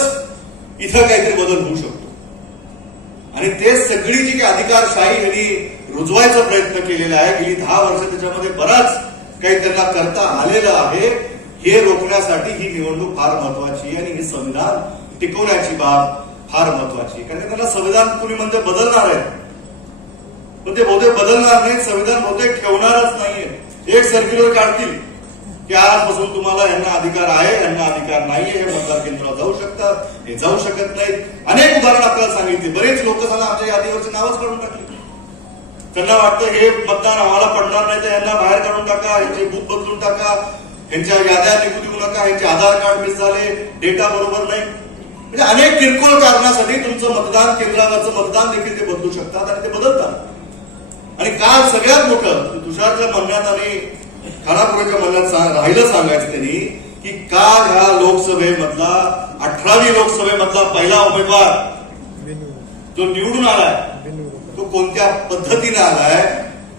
इथं काहीतरी बदल होऊ शकतो. आणि ते सगळी जी काही अधिकारशाही यांनी रुजवायचा प्रयत्न केलेला आहे, गेली 10 वर्ष त्याच्यामध्ये बराच काही त्यांना करता आलेलं आहे. हे रोखण्यासाठी ही निवडणूक फार महत्वाची आहे आणि हे संविधान टिकवण्याची बाब फार महत्वाची आहे. कारण त्यांना संविधान कुणी म्हणते बदलणार आहे, पण ते बहुतेक बदलणार नाही, संविधान बहुतेक ठेवणारच नाहीये. एक सर्क्युलर काढतील की आजपासून तुम्हाला यांना अधिकार आहे, यांना अधिकार नाहीये, हे मतदार केंद्रावर जाऊ शकतात, हे जाऊ शकत नाहीत. अनेक उदाहरण आपल्याला सांगितली. बरेच लोक झाला आमच्या यादीवरचे नावच काढून टाकले. त्यांना वाटतं हे मतदान आम्हाला पडणार नाही तर यांना बाहेर काढून टाका, यांचे बूथ बदलून टाका, यांच्या याद्या निघू देऊ नका, यांचे आधार कार्ड मिस झाले, डेटा बरोबर नाही. म्हणजे अनेक किरकोळ कारणासाठी तुमचं मतदान केंद्रावरचं मतदान देखील ते बदलू शकतात आणि ते बदलतात. आणि काल सगळ्यात मोठं तुषारच्या म्हणण्यात आणि खानापुराच्या म्हणण्यात राहिलं सांगायचं त्यांनी की का ह्या लोकसभेमधला 18वी लोकसभेमधला पहिला उमेदवार जो निवडून आलाय तो कोणत्या पद्धतीने आलाय,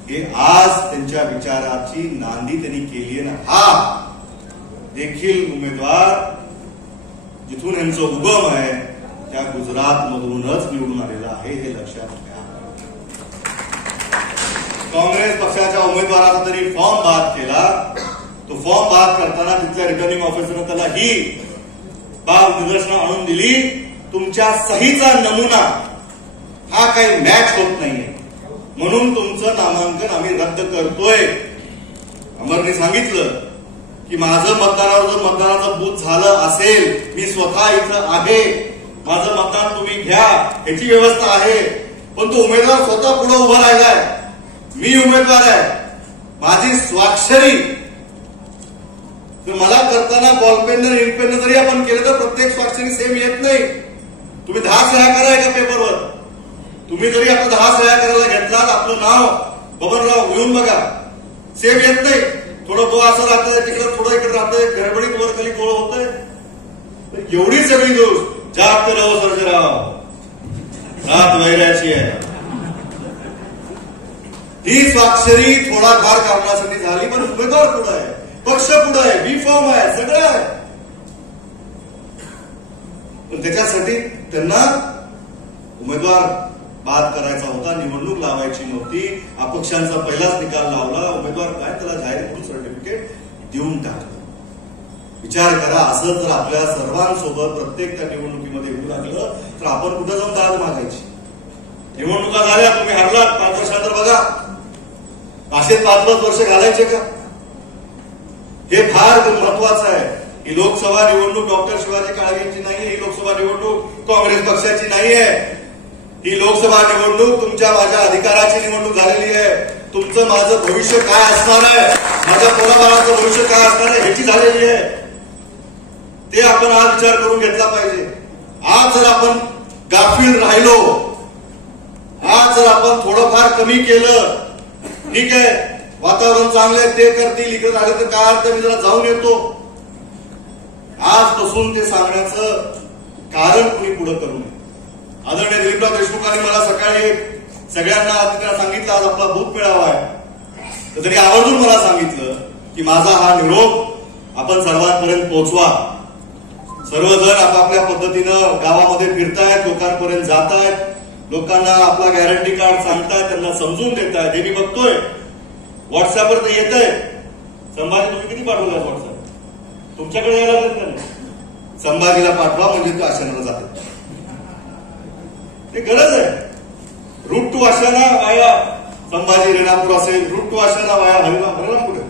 हे आज त्यांच्या विचाराची नांदी त्यांनी केली आहे ना. हा देखील उमेदवार जिथून यांचं उगम आहे त्या गुजरात मधूनच निवडून आलेला आहे, हे लक्षात घ्या. काँग्रेस पक्षाच्या उमेदवाराचा तरी फॉर्म बाद केला. तो फॉर्म बाद करताना तिथल्या रिटर्निंग ऑफिसरने त्याला ही बाब निदर्शनं आणून दिली, तुमच्या सहीचा नमुना हा काही मॅच होत नाहीये, म्हणून तुमचं नामांकन आम्ही रद्द करतोय. अमरने सांगितलं की माझं मतदानावर जर मतदानाचं बूथ झालं असेल, मी स्वतः इथं आहे, माझं मतदान तुम्ही घ्या, याची व्यवस्था आहे. पण तो उमेदवार स्वतः पुढे उभा राहिलाय, मी उमेदवार आहे, माझी स्वाक्षरी. तर मला करताना बॉलपेन इंकपेन जरी आपण केलं तर प्रत्येक स्वाक्षरी सेम येत नाही. तुम्ही 10 सह्या करा एका पेपरवर. तुम्ही जरी आपलं 10 सह्या करायला घेतलात, आपलं नाव बबनराव लिहून बघा, सेम येत नाही. थोडं तो असं राहतंय, तिकडं थोडं इकडे राहतंय, गडबडीत वर खाली गोळ होतंय. एवढी सगळी दोष जात राव सर्जेराव, रात वैराची आहे. ही स्वाक्षरी थोडाफार कारणासाठी झाली, पण उमेदवार पुढे आहे, पक्ष पुढे आहे, बी फॉर्म आहे, सगळं आहे. पण त्याच्यासाठी त्यांना उमेदवार बाद करायचा होता, निवडणूक लावायची नव्हती. अपक्षांचा पहिलाच निकाल लावला, उमेदवार काय त्याला जाहीर करून सर्टिफिकेट देऊन टाकलं. विचार करा, असं जर आपल्या सर्वांसोबत प्रत्येक त्या निवडणुकीमध्ये येऊ लागलं तर आपण कुठं जाऊन दाद मागायची. निवडणुका झाल्या, तुम्ही हरलात, 5 वर्षानंतर बघा, असे 5-5 वर्ष घालायचे का? हे फार महत्वाचं आहे. ही लोकसभा निवडणूक डॉक्टर शिवाजी काळगेंची नाही, ही लोकसभा निवडणूक काँग्रेस पक्षाची नाही आहे. ही लोकसभा निवडणूक तुमच्या माझ्या अधिकाराची निवडणूक झालेली आहे. तुमचं माझं भविष्य काय असणार आहे, माझ्या पोराबाळाचं भविष्य काय असणार आहे, ह्याची झालेली आहे. ते आपण आज विचार करून घेतला पाहिजे. आज जर आपण गाफील राहिलो, आज जर आपण थोडंफार कमी केलं, ठीक आहे, वातावरण चांगले ते करतील, इकडे झाले तर काय अर्थ, मी जरा जाऊन येतो, आजपासून ते सांगण्याचं कारण कुणी पुढे करू नये. आदरणीय दिलीपराव देशमुखांनी मला सकाळी सगळ्यांना त्यांना सांगितलं आज आपला बूथ मेळावा आहे, तर त्यांनी आवर्जून मला सांगितलं की माझा हा निरोप आपण सर्वांपर्यंत पोहोचवा. सर्वजण आपापल्या पद्धतीनं गावामध्ये फिरतायत, लोकांपर्यंत जात आहेत, लोकांना आपला गॅरंटी कार्ड सांगतायत, त्यांना समजून देतायत. हे मी बघतोय व्हॉट्सअपवर तर येत आहे. संभाजी तुम्ही किती पाठवलाय व्हॉट्सअप? तुमच्याकडे यायला लागत नाही. संभाजीला पाठवा म्हणजे तो आश्रमाला जाते. ते गरज आहे. रूट टू आशाना वाया संभाजी रेणापूर असेल, रूट टू आशाना वाया हरिराम पुढे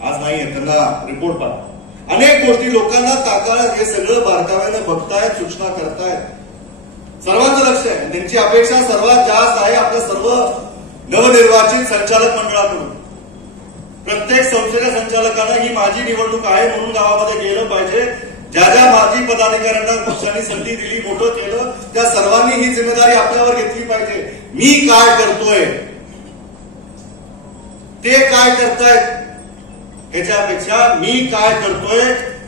आज नाहीये, त्यांना रिपोर्ट पाठवा. अनेक गोष्टी लोकांना ताकाळ्यात हे सगळं बारकाव्यानं बघतायत, सूचना करतायत. सर्वांचं लक्ष आहे. त्यांची अपेक्षा सर्वात जास्त आहे आपल्या सर्व नवनिर्वाचित संचालक मंडळाकडून. प्रत्येक संस्थेच्या संचालकांना ही माझी निवडणूक आहे म्हणून गावामध्ये गेलं पाहिजे. ज्या ज्या माजी पदाधिकाऱ्यांना पक्षाने संधी दिली, मोठं केलं, त्या सर्वांनी ही जिम्मेदारी आपल्यावर घेतली पाहिजे. मी काय करतोय, ते काय करतायत ह्याच्यापेक्षा मी काय करतोय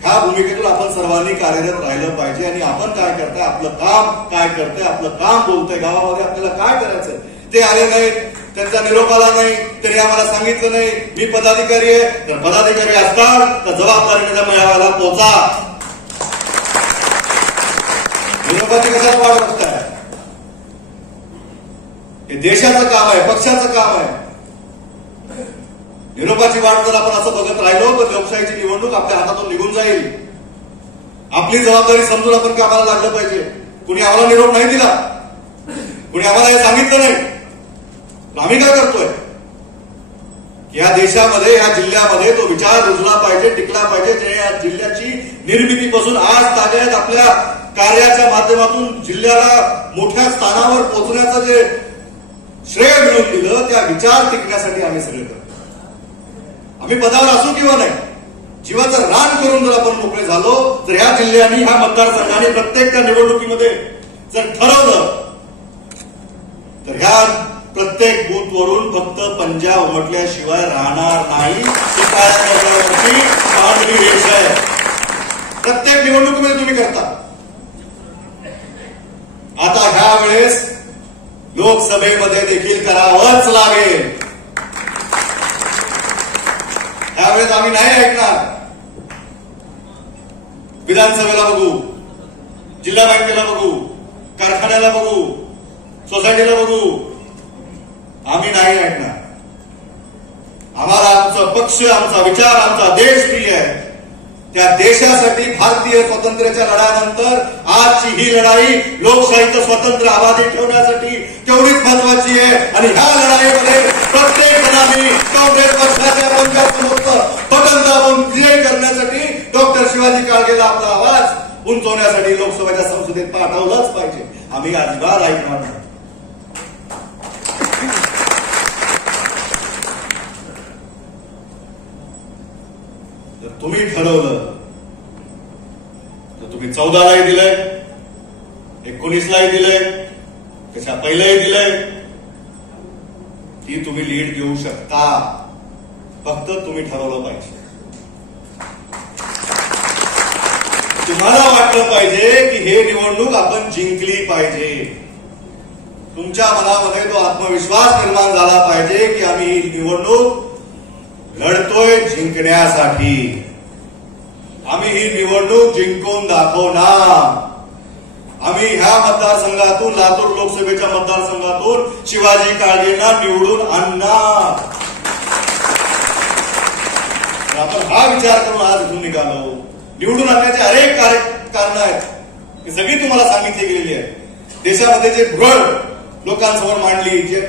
ह्या भूमिकेतून आपण सर्वांनी कार्यरत राहिलं पाहिजे. आणि आपण काय करताय, आपलं काम काय करतंय, आपलं काम बोलतंय, गावामध्ये आपल्याला काय करायचं ते आले नाहीत, त्यांचा निरोप आला नाही, त्यांनी आम्हाला सांगितलं नाही. मी पदाधिकारी आहे, तर पदाधिकारी असतात तर जबाबदारीने त्या मेळाव्याला पोहोचा. निरोपाची कशाला वाट बघताय? हे देशाचं काम आहे, पक्षाचं काम आहे. निरोपाची वाट जर आपण असं बघत राहिलो तर लोकशाहीची निवडणूक आपल्या हातातून निघून जाईल. आपली जबाबदारी समजून आपण कामाला लागलं पाहिजे. कुणी आम्हाला निरोप नाही दिला, कुणी आम्हाला हे सांगितलं नाही, आम्ही काय करतोय? या देशामध्ये, या जिल्ह्यामध्ये तो विचार रुजला पाहिजे, टिकला पाहिजे. जे या जिल्ह्याची निर्मितीपासून आज ताब्यात आपल्या कार्याच्या माध्यमातून जिल्ह्याला मोठ्या स्थानावर पोहोचण्याचं जे श्रेय मिळवून दिलं, त्या विचार टिकण्यासाठी आम्ही सगळे करतो. आम्ही पदावर असू किंवा नाही, जीवाचं रान करून जर आपण मोकळे झालो तर ह्या जिल्ह्यांनी, ह्या मतदारसंघाने प्रत्येक त्या निवडणुकीमध्ये जर ठरवलं तर ह्या प्रत्येक बूथ वरून फक्त पंजा उमटल्याशिवाय राहणार नाही. पांढरी रेष आहे, प्रत्येक निवडणुकीमध्ये तुम्ही करता. आता ह्या वेळेस लोकसभेमध्ये देखील करावंच लागेल. त्यावेळेस आम्ही नाही ऐकणार. विधानसभेला बघू, जिल्हा बँकेला बघू, कारखान्याला बघू, सोसायटीला बघू, आम्ही नाही ऐकणार. आम्हाला आमचा पक्ष, आमचा विचार, आमचा देश प्रिय आहे. त्या देशासाठी भारतीय स्वातंत्र्याच्या लढ्यानंतर आजची ही लढाई लोकशाहीचं स्वातंत्र्य आबादी ठेवण्यासाठी तेवढीच महत्वाची आहे. आणि ह्या लढाईमध्ये प्रत्येक जणांनी काँग्रेस पक्षाच्या पंजाबसमोरचं बटन दाबून विजय करण्यासाठी डॉक्टर शिवाजी काळगेला आपला आवाज उंचवण्यासाठी लोकसभेच्या संसदेत पाठवलंच पाहिजे. आम्ही अजिबात ऐकणार नाही. जर तुम्ही ठरवलं तर तुम्ही 14लाही दिलंय, 19लाही दिलंय, त्याच्या पहिल्याही दिलंय की तुम्ही लीड देऊ शकता. फक्त तुम्ही ठरवलं पाहिजे. तुम्हाला वाटलं पाहिजे की हे निवडणूक आपण जिंकली पाहिजे. तुमच्या मनामध्ये तो आत्मविश्वास निर्माण झाला पाहिजे की आम्ही ही निवडणूक लढतोय जिंकण्यासाठी. आम्ही ही निवडणूक जिंकून दाखवणार. आम्ही ह्या मतदारसंघातून, लातूर लोकसभेच्या मतदारसंघातून शिवाजी काळगेंना निवडून आणणार. आपण हा विचार करून आज इथून निघालो. निवडून आणण्याचे अनेक कारण आहेत, ही सगळी तुम्हाला सांगितली गेलेली आहे. देशामध्ये जे भ्रळ लोकांसमोर मांडली, जे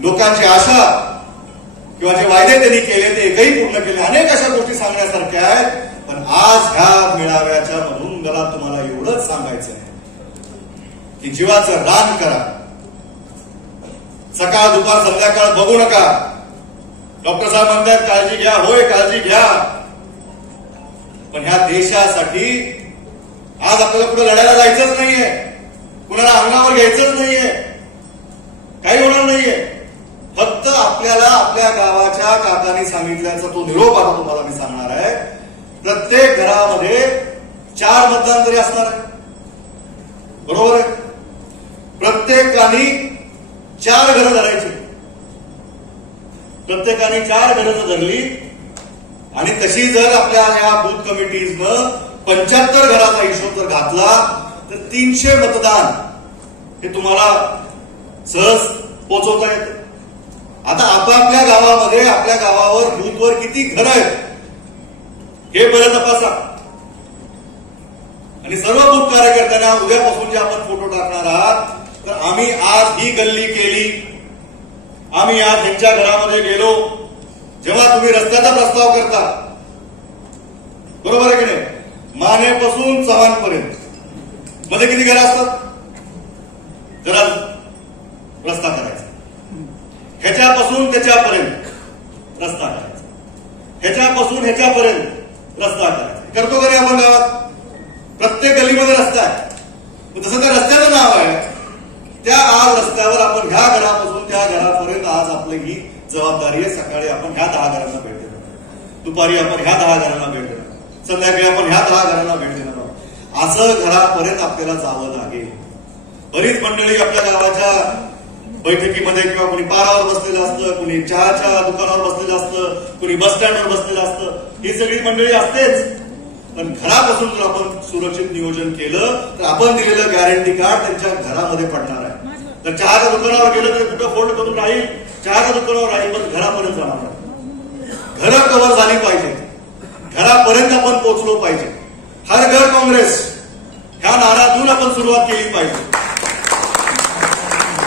लोकांची आशा किंवा जे वायदे त्यांनी केले ते एकही पूर्ण केले, अनेक अशा गोष्टी सांगण्यासारख्या आहेत. पण आज ह्या मेळाव्याच्या मधून मला तुम्हाला एवढंच सांगायचं आहे की जीवाचं रान करा. सकाळ दुपार संध्याकाळ बघू नका. डॉक्टर साहेब म्हणतात काळजी घ्या. होय, काळजी घ्या. पण ह्या देशासाठी आज आपल्याला कुठे लढायला जायचंच नाहीये, कुणाला अंगावर घ्यायचंच नाहीये, काही होणार नाहीये. फक्त आपल्याला आपल्या गावाच्या काकांनी सांगितल्याचा तो निरोप आता तुम्हाला मी सांगणार आहे. प्रत्येक घरामध्ये 4 मतदान तरी असणार आहे, बरोबर आहे. प्रत्येकाने 4 घरं धरायची. प्रत्येकाने 4 घरं धरली आणि तशी जर आपल्या या बूथ कमिटीजनं 75 घराचा हिशोब जर घातला तर 300 मतदान हे तुम्हाला सहज पोहोचवता येतं. आता आपापल्या गावामध्ये, आपल्या गावावर, बूथवर किती घरं आहेत हे बरं तपासा. आणि सर्व बूथ कार्यकर्त्यांना उद्यापासून जे आपण फोटो टाकणार आहात, तर आम्ही आज ही गल्ली केली, आम्ही आज त्यांच्या घरामध्ये गेलो. जेव्हा तुम्ही रस्त्याचा प्रस्ताव करता, बरोबर आहे की नाही, मानेपासून चव्हाणपर्यंत मध्ये किती घरं असतात? जरा रस्ता करायचा. ह्याच्यापासून त्याच्यापर्यंत रस्ता करायचा, ह्याच्यापासून ह्याच्यापर्यंत रस्ता करायचा. करतो का नाही आपण गावात? प्रत्येक गल्लीमध्ये रस्ता आहे. तसं त्या रस्त्याचं नाव आहे. त्या आज रस्त्यावर आपण ह्या घरापासून त्या घरापर्यंत आज आपली ही जबाबदारी आहे. सकाळी आपण ह्या 10 घरांना भेट देणार, दुपारी आपण ह्या 10 घरांना भेट देणार, संध्याकाळी आपण ह्या 10 घरांना भेट देणार. असं घरापर्यंत आपल्याला जावं लागेल. बरीच मंडळी आपल्या गावाच्या बैठकीमध्ये किंवा कोणी पारावर बसलेलं असतं, कोणी चहाच्या दुकानावर बसलेलं असतं, कोणी बस स्टँडवर बसलेलं असतं. ही सगळी मंडळी असतेच. पण घरापासून जर आपण सुरक्षित नियोजन केलं तर आपण दिलेलं गॅरंटी कार्ड त्यांच्या घरामध्ये पडणार आहे. तर चहाच्या दुकानावर गेलं तर कुठं फोल्ड करून राहील, चहाच्या दुकानावर राहील, पण घरापर्यंत जाणार नाही. घरं कव्हर झाली पाहिजे, घरापर्यंत आपण पोहोचलो पाहिजे. हर घर काँग्रेस ह्या नाऱ्यातून आपण सुरुवात केली पाहिजे.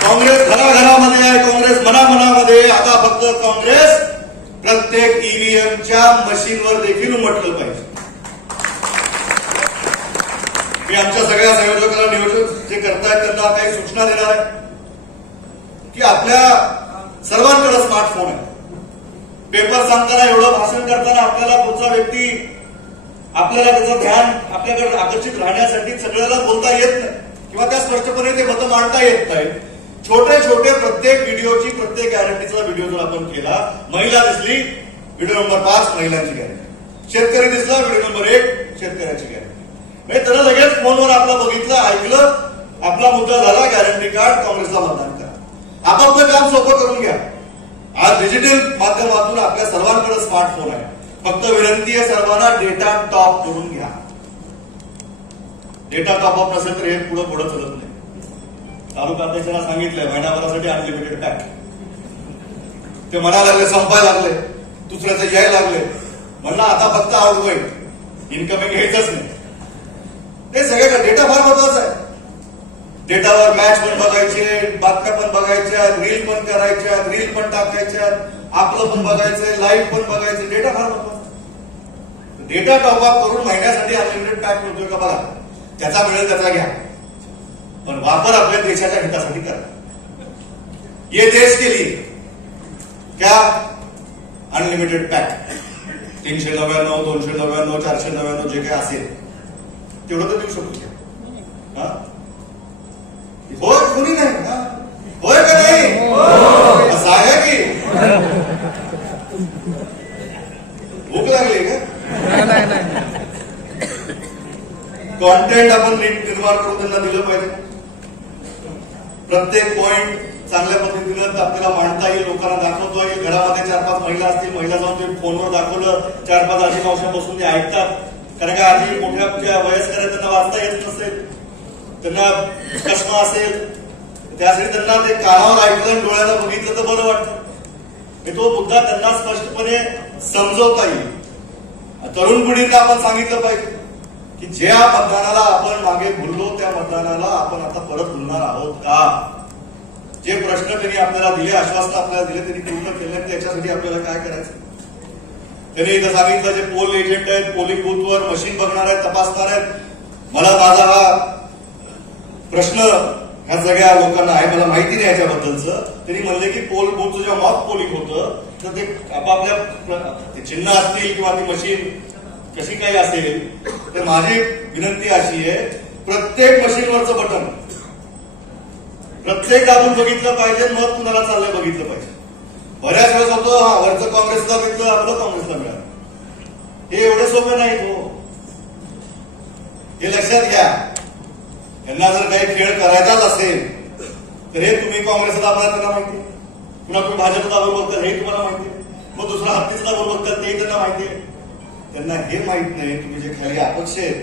काँग्रेस घराघरामध्ये आहे, काँग्रेस मनामनामध्ये. आता फक्त काँग्रेस प्रत्येक ईव्हीएमच्या मशीनवर देखील उमटलं पाहिजे. मी आमच्या सगळ्या संयोजकांना, नियोजक जे करतायत त्यांना काही सूचना देणार आहे की आपल्या सर्वांकडे स्मार्टफोन आहे. पेपर सांगताना, एवढं भाषण करताना आपल्याला पुढचा व्यक्ती, आपल्याला त्याचं ध्यान आपल्याकडे आकर्षित राहण्यासाठी सगळ्याला बोलता येत नाही किंवा त्या स्पष्टपणे ते मतं मांडता येत नाही. छोटे छोटे प्रत्येक व्हिडिओची, प्रत्येक गॅरंटीचा व्हिडिओ जर आपण केला, महिला दिसली व्हिडिओ नंबर 5 महिलांची गॅरंटी, शेतकरी दिसला व्हिडिओ नंबर 1 शेतकऱ्याची गॅरंटी. त्याला लगेच फोनवर आपलं बघितलं, ऐकलं, आपला मुद्दा झाला, गॅरंटी कार्ड, काँग्रेसला मतदान करा. आपापलं काम सोपं करून घ्या. आज डिजिटल माध्यमातून आपल्या सर्वांकडे स्मार्टफोन आहे. फक्त विनंती आहे सर्वांना, डेटा टॉप करून घ्या. डेटा टॉपअप नसेल तर हे पुढे चलत नाही. तालुका अध्यक्षांना सांगितलंय महिनाभरासाठी अनलिमिटेड पॅक. ते म्हणायला लागले, संपायला लागले, दुसऱ्याचं यायला लागले. म्हणलं आता फक्त आउटगोईंग, इनकमिंग घ्यायचंच नाही. ते सगळ्या डेटा फार महत्वाचा आहे. डेटावर मॅच पण बघायचे, बातम्या पण बघायच्या, रील पण करायच्या, रील पण टाकायच्या, आपलं पण बघायचंय, लाईव्ह पण बघायचं. डेटा फार महत्वाचा. डेटा टॉपअप करून महिन्यासाठी अनलिमिटेड पॅक मिळतोय का बघा. त्याचा मिळेल त्याचा घ्या, पण वापर आपल्या देशाच्या हितासाठी करा. ये देश के लिए क्या अनलिमिटेड पॅक 399, 299, 499 जे काही असेल तेवढं तर देऊ शकतो. होय कोणी नाही, होय का नाही, असं आहे की भूक लागली का. कॉन्टेंट आपण निर्माण करून त्यांना दिलं पाहिजे. प्रत्येक पॉइंट चांगल्या पद्धतीनं आपल्याला मांडता येईल, लोकांना दाखवता येईल. घरामध्ये 4-5 महिला असतील, महिला जाऊन ते फोनवर दाखवलं, 4-5 आजी मावश्या बसून ते ऐकतात. कारण का आधी मोठ्या वयस्कर त्यांना वाचता येत नसेल, त्यांना चष्मा असेल, त्यासाठी त्यांना ते कानावर ऐकलं, डोळ्याला बघितलं तर बरं वाटतं. तो मुद्दा त्यांना स्पष्टपणे समजवता येईल. तरुण पिढीला आपण सांगितलं पाहिजे की ज्या मतदानाला आपण मागे भुललो त्या मतदानाला आपण आता परत भुलणार आहोत का. जे प्रश्न त्यांनी आपल्याला दिले, आश्वासन आपल्याला दिले, त्यांनी पूर्ण केले, त्याच्यासाठी आपल्याला काय करायचं. त्यांनी इथं सांगितलं जे पोल एजंट आहेत, पोलिंग बूथवर मशीन बघणार आहेत, तपासणार आहेत. मला माझा हा प्रश्न ह्या सगळ्या लोकांना आहे, मला माहिती नाही याच्याबद्दलचं. त्यांनी म्हणले की पोल बूथचं जेव्हा मॉक पोलिंग होतं तर ते आपापल्या चिन्ह असतील किंवा ती मशीन कशी काही असेल, तर माझी विनंती अशी आहे, प्रत्येक मशीनवरचं बटन प्रत्येक दाबून बघितलं पाहिजे, मग कुणाला चाललंय बघितलं पाहिजे. बऱ्याच वेळेस होतो वरचं काँग्रेसला घेतलं, आपलं काँग्रेसला मिळालं. हे एवढे सोपे नाही हो, हे लक्षात घ्या. त्यांना जर काही खेळ करायचाच असेल तर हे तुम्ही काँग्रेसला दाबणार त्यांना माहिती, पुन्हा तुम्ही भाजपला दाबून बघताल हे तुम्हाला माहिती, मग दुसरा हत्तीचा दाबून बघताल ते त्यांना माहिती आहे. त्यांना हे माहित नाही तुम्ही जे खाली अपक्ष आहेत,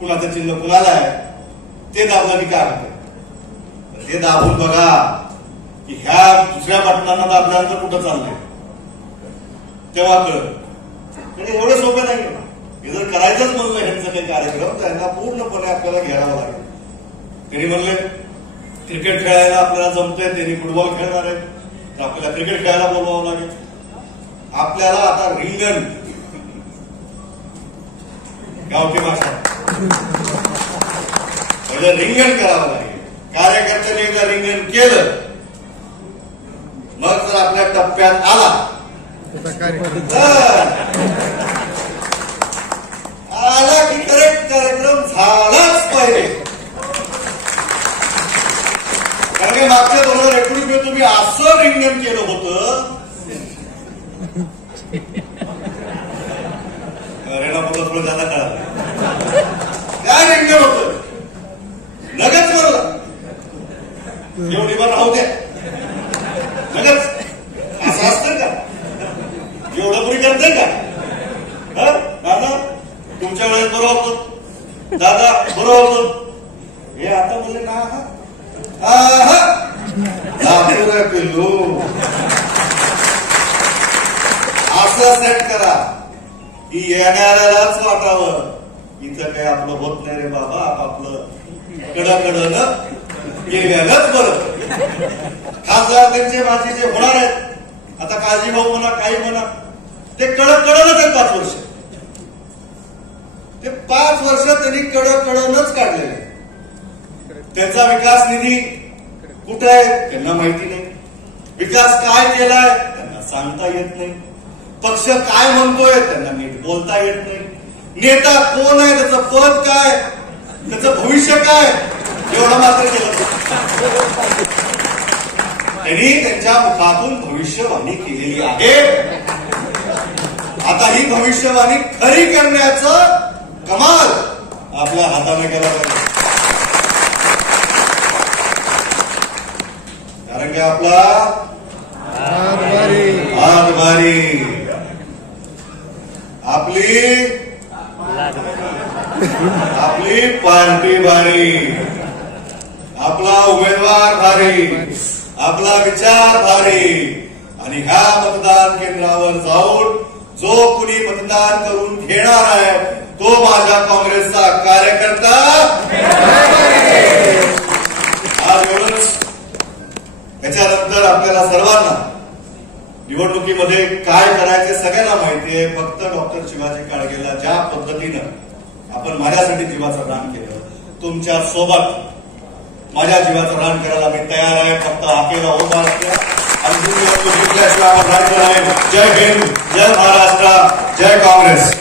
कुणाचं चिन्ह कुणाला आहे, ते दाबलं की काय होतं. ते दाबून बघा की ह्या दुसऱ्या बटनांना दाबल्यानंतर कुठं चाललंय, तेव्हा कळत. म्हणजे एवढं सोपं नाही. हे जर करायचंच म्हणलं ह्यांचं काही कार्यक्रम तर यांना पूर्णपणे आपल्याला घ्यावं लागेल. त्यांनी म्हणले क्रिकेट खेळायला आपल्याला जमतंय, त्यांनी फुटबॉल खेळणार आहेत, तर आपल्याला क्रिकेट खेळायला बोलवावं लागेल. आपल्याला आता रिंगण, गावठी भाषा, पहिले रिंगण करावं लागेल. कार्यकर्त्यांनी एकदा रिंगण केलं, मग जर आपल्या टप्प्यात आला की करेक्ट कार्यक्रम झालाच पाहिजे. कारण की मागच्या 2019 मध्ये तुम्ही असं रिंगण केलं होतं, रेणापूरला थोडं जाता कळालं काय रिंगण होतं. लगेच बरोबर एवढी बार राहू द्या, लगेच असं असतं का, एवढं पुरी करताय का. दादा तुमच्या वेळेस बरं होतं, दादा बरं होतं, हे आता बोलले ना पिल्लू. असं सेट करा की येणाऱ्यालाच वाटावं इथं काही आपलं होत नाही रे बाबा, आपापलं कडकडनं गेल्यालाच बरं. खासदार त्यांचे माझे जे होणार आहेत, आता काळजीभाऊ म्हणा काही म्हणा, ते कडकडनच आहेत 5 वर्ष. ते 5 वर्ष त्यांनी कडकडनच काढलेले. त्यांचा विकास निधी कुठे आहे त्यांना माहिती नाही, विकास काय केलाय त्यांना सांगता येत नाही, पक्ष काय म्हणतोय त्यांना नीट बोलता येत नाही, नेता कोण आहे, त्याचं पद काय, त्याचं भविष्य काय, एवढं मात्र केलं. त्यांनी त्यांच्या मुखातून भविष्यवाणी केलेली आहे. आता ही भविष्यवाणी खरी करण्याचं कमाल आपल्या हाताने केला पाहिजे. कारण की आपला हातभारी, आपली आपली पार्टी भारी, आपला उमेदवार भारी, आपला विचार भारी. आणि ह्या मतदान केंद्रावर जाऊन जो कुणी मतदान करून घेणार आहे तो माझ्या काँग्रेसचा कार्यकर्ता. आज एवढंच. याच्यानंतर आपल्याला सर्वांना निवडणुकीमध्ये काय करायचे सगळ्यांना माहिती आहे. फक्त डॉक्टर शिवाजी काळगेला ज्या पद्धतीनं आपण माझ्यासाठी जीवाचं दान केलं, तुमच्या सोबत माझ्या जीवाचं दान करायला मी तयार आहे. फक्त हाकेला उभा असल्या आणि तुम्ही जिंकल्याशिवाय आपण राज्य आहे. जय हिंद, जय महाराष्ट्र, जय काँग्रेस.